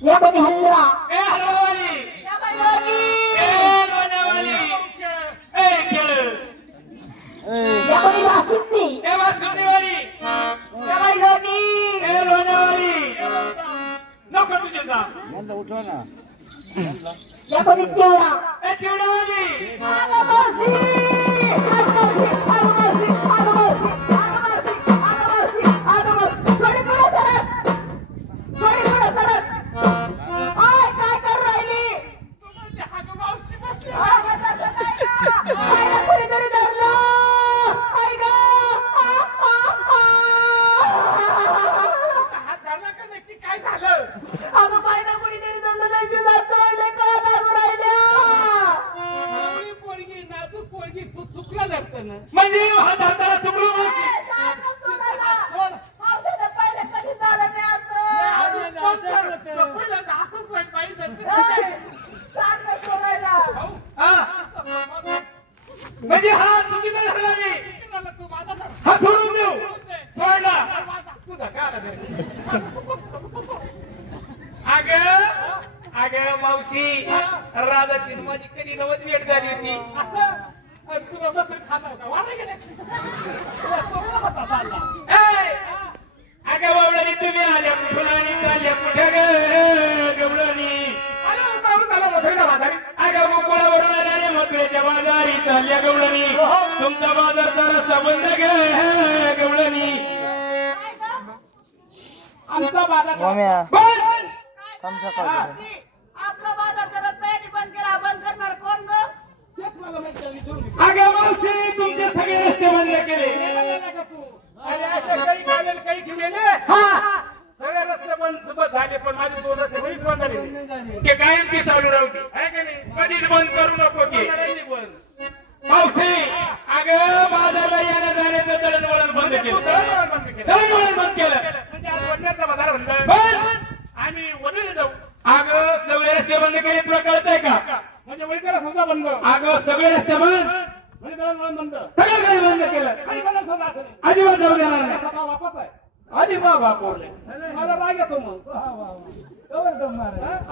या कोणी हलवा ए हलवावाली या बाई लोणी ए लोण्यावाली ए केळ या कोणी वाशिंदी ए वासुदेवाली या बाई लोणी ए लोण्यावाली नको तुझे जा यांना उठवा ना या कोणी चिवडा ए चिवडावाली आगमासी आगमासी आगमासी आगमासी आगमासी आगमासी थोडी पुढे सरक थोडी पुढे सरक हाय काय कर राहिली मावशी बसली पाहिलं कोणीतरी धरलं हाय ग हात झाला का नक्की काय झालं अगं पाहिलं कोणीतरी धरलं नाही जातं लेका लागू राहिल्या एवढी पोरगी नाजूक पोरगी तू चुकला जातं ना म्हणजे हात हाताला चुकलो मावशी सोड पावसाचं पहिलं कधी झालं नाही असं पहिलं असंच वाईट पाहिजे चांगलं सोडायला म्हणजे हा चुकीचा झाला मी तू माझा हा सोडून देऊ सोडला तुझा काय अगं मावशी राधाची माझी कधी नवद भेट झाली होती असं तुला बघ खाता होता वाढला गेला अगं बावळानी तुम्ही आल्या फुलानी चालल्या कुठे गवळणी अगं मुकुळावरून आल्याने मथुरेच्या बाजारी चालल्या गवळणी तुमचा बाजारचा रस्ता बंद गे गवळणी आमचा बाजार बंद आपला बाजारचा रस्ता यांनी बंद केला बंद करणार कोण ग अगं मावशी तुमचे सगळे रस्ते बंद केले अरे असं काही केलेले सगळे रस्ते बंद झाले पण माझे दोन रस्ते कधीच बंद झाले ते कायम ती चालू राहते कधीच बंद करू नको ते मावशी अगं बाजारला येण्या जाण्याचं दळणवळण बंद केलं दळणवळण बंद केलं बाजार बंद आम्ही वडील जाऊ अगं सगळे रस्ते बंद केले तुला कळतंय का म्हणजे वडील सुद्धा बंद अगं सगळे रस्ते बंद बंद सगळं काही बंद केलं अजिबात जाऊ देणार नाही वापस आहे अजिबात वापरले मला राग येतो मग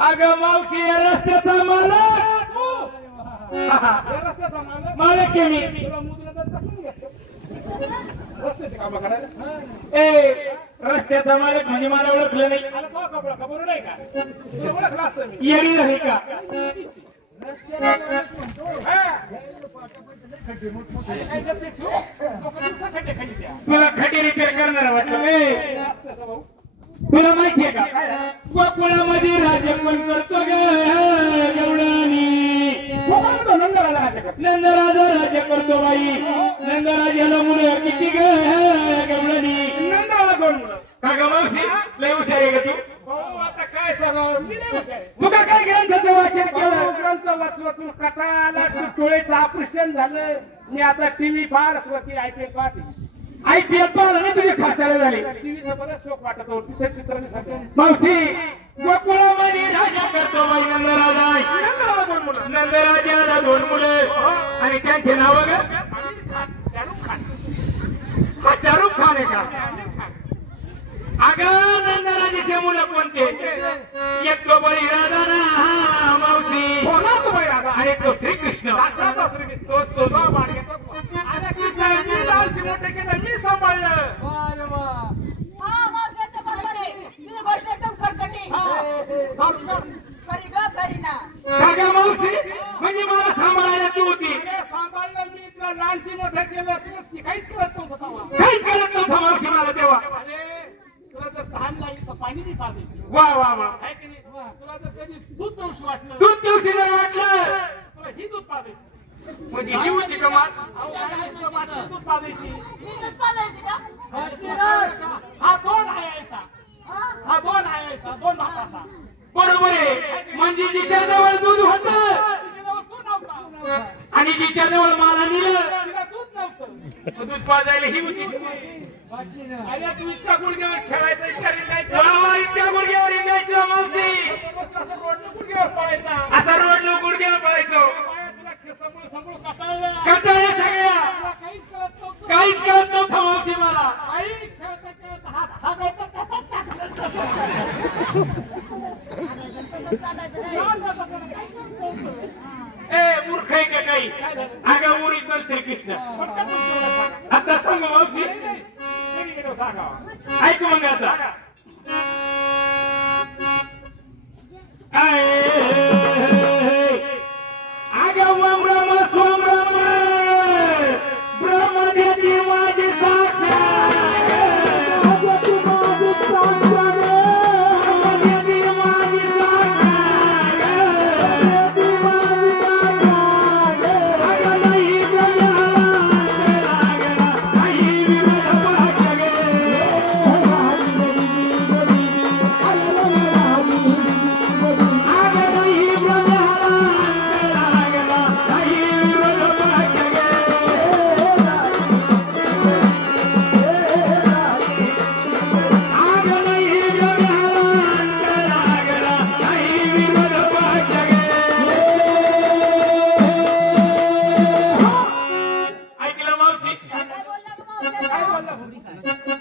अगं मावशी या रस्त्याचा मालक मालक आहे मी रस्त्याचे काम करायला ए रस्त्याचा मालक म्हणजे मला ओळखलं नाही खबर नाही का येडी नाही का तुला खड्डे रिपेअर करणार वाटलं तुला माहितीये का गोकुळामध्ये राज्य कोण करतो नंदराजा राज्य करतो बाई नंदराजाला मुलं किती गवळणी नंदराला कोण मुलं का ग मावशी लय हुशार आहे का तू आता काय सांगावं तुका काय ग्रंथाचं वाचन केलं ग्रंथ वाचून कथाला डोळेचं ऑपरेशन झालं मी आता टीव्ही फार स्वती आयपीएल पाहते आयपीएल पाहिलं ना तुझे खासाला झाले टीव्हीचा बराच शोक वाटत होता चित्र मावशी गोकुळामध्ये राजा करतो बाई नंदराजा नंदराजाला दोन मुलं आणि त्यांचे नाव शाहरुख खान हा शाहरुख खान आहे का अगं नंदराजाचे मुलं कोणते एक तो बळी राधा मावशी आणि तो श्रीकृष्ण मोठे केलं मी सांभाळलं मावशी म्हणजे मला सांभाळायला तू होती सांभाळलं मी तुला लहानशी मोठं केलं काहीच करत नव्हतं काहीच करत नव्हतं मावशी मला तेव्हा तुला जर तहान लागली तर पाणी नाही पाजायचं वा वा वा तुला जर कधी दूध पिऊशी वाटलं दूध पिऊशी नाही वाटलं तुला ही दूध पाजायचं म्हणजे ही होती कमाल दूध पाजायची हा दोन आयायचा हा दोन आयायचा दोन भाताचा बरोबर आहे म्हणजे जिच्या जवळ दूध होत आणि जिच्या जवळ मला नेलं दूध नव्हतं दूध पाजायला ही होती तू इतका गुडघ्यावर खेळायचा इतक्या गुडघ्यावर इंगायचं मावशी गुडघ्यावर पळायचा असा रोड गुडघ्यावर पळायचो कंटाळल्या सगळ्या काहीच कळत नव्हतं मावशी मला काही खेळता खेळत हात ए मूर्ख आहे का काही अगं ओरिजिनल श्रीकृष्ण आता सांग मावशी ऐक मग आता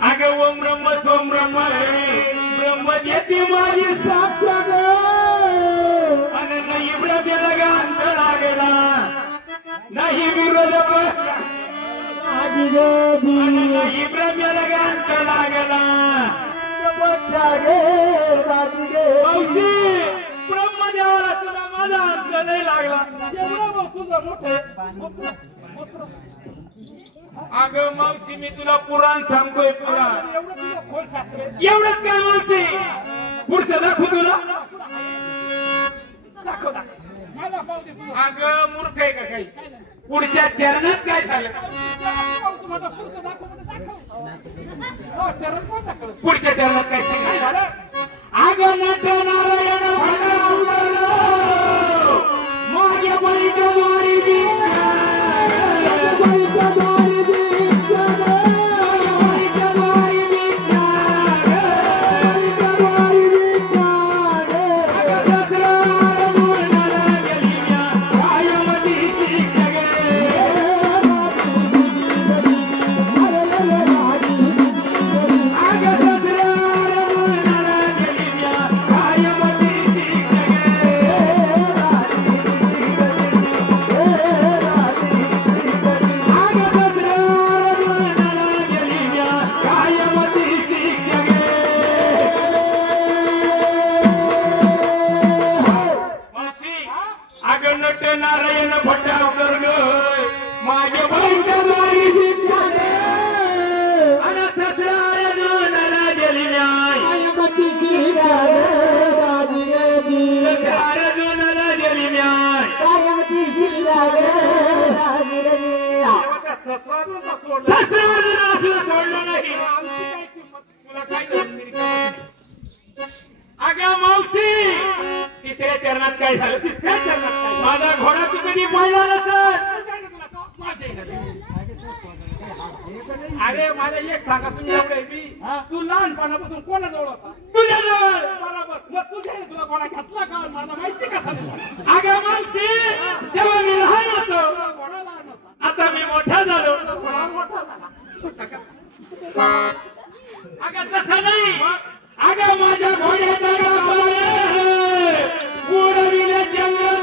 अगं ओम राम सोम राम ब्रह्मदेवी माझी ब्रह्मदेवाला सुद्धा माझा अंक नाही लागला तुझा मोठे अगं मावशी मी तुला पुराण सांगतोय पुराण एवढंच काय मावशी पुढचं दाखवू तुला अगं मूर्ख आहे का काही पुढच्या चरणात काय झालं पुढच्या चरणात काय झालं अगं नट नारायण माझ्या बळीच्या वारी नारायण भट्टावकर माझ्या बळीच्या वारी आणि ससराला गेली न्याय गेली न्याय सोडलं नाही तुला काय अगं मावशी तिसऱ्या चरणात काय झालं तिसऱ्या चरणात काय माझा घोडा तू कधी पळला नसत अरे मला एक सांगा तुम्ही एवढे मी तू लहानपणापासून कोणाजवळ होता तुझ्याजवळ बरोबर मग तुला घोडा घातला का मला माहिती का अगं मावशी तेव्हा मी लहान होतो घोडा लहान होता आता मी मोठा झालो घोडा मोठा झाला अगं तसं नाही अगं माझ्या घोड्याचा उडविले चंद्र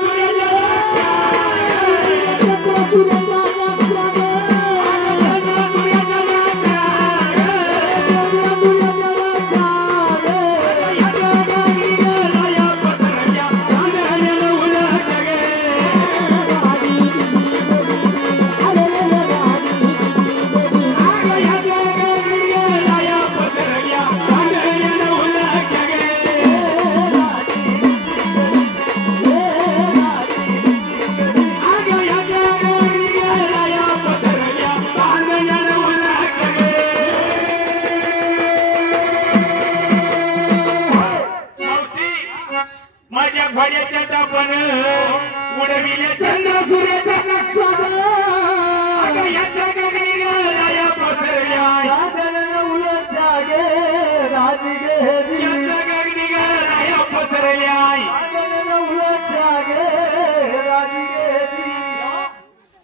माझ्या घोड्याच्या तापण उडविले चंद्र सूर्याच्या अगं याच्या गगनी राया पसरल्या उलट जागे राजगे याच्या गगनी राया पसरल्या उलट जागे राजगे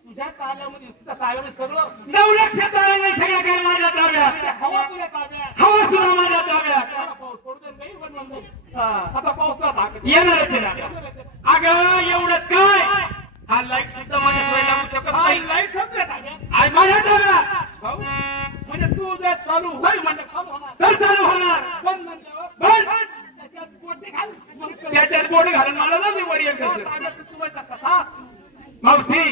तुझ्या ताब्यामध्ये तुझ्या ताब्यामध्ये सगळं 9 लाख तारा नाही सगळं काय माझ्या ताब्यात हवा तुझ्या ताब्यात हवा सुद्धा माझ्या ताब्यात पाऊस पडतो काही बनवून आता पावसाळा भाग येणारच आहे ना. अगं एवढंच काय, हा लाईट सुद्धा माझ्या सोयी लागू शकत नाही. लाईट संपल्यात आहे. आज माझ्या दादा भाऊ म्हणजे तू जर चालू होईल म्हणजे चालू होणार, तर चालू होणार. बंद म्हणजे बंद. त्याच्यात बोटे घाल मग कर. त्याच्यात बोट घालून मला ना मी वर येत तो असेल. ताब्यात तुझा कसा मावशी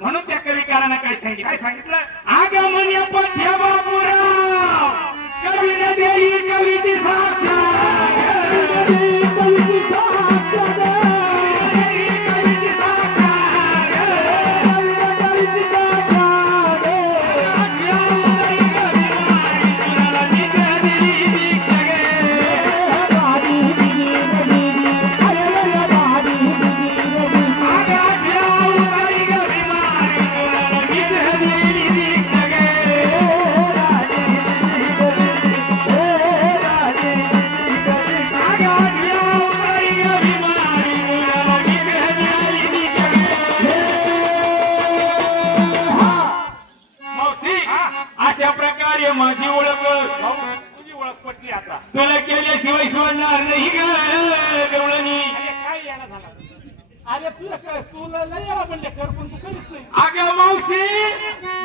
म्हणून त्या कविकारानं काय सांगितलं, आगमन पथ्य बापूराव कवी न देई कवीची साक्षात. अशा प्रकारे माझी ओळख तुझी ओळख पटली आता. तुला केल्याशिवाय सोडणार नाही गवळणी. काय येणं झाला. अरे तुला काय तुला लय याला म्हणले कर पण तू करीत नाही. अगं मावशी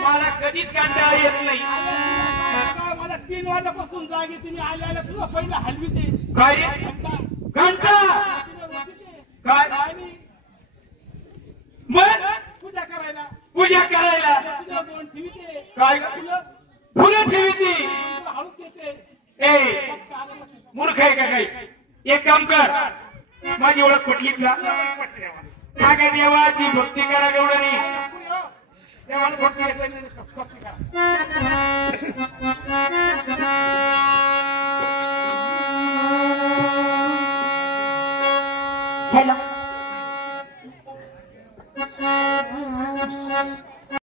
मला कधीच कंटाळा येत नाही. काय मला 3 वाजल्यापासून जागे तुम्ही आल्याला तुला पहिलं हलवी ते काय घंटा काय आणि मग पूजा करायला पूजा करायला तुझ्या 2 ठेवीते काय तुला फुलं ठेवी. हळूच देते. ए मूर्ख आहे का काही. एक काम कर, माझी ओळख पटली का. अगं देवाची भक्ती करा गवळणी. देवाला भक्ती करा. हॅलो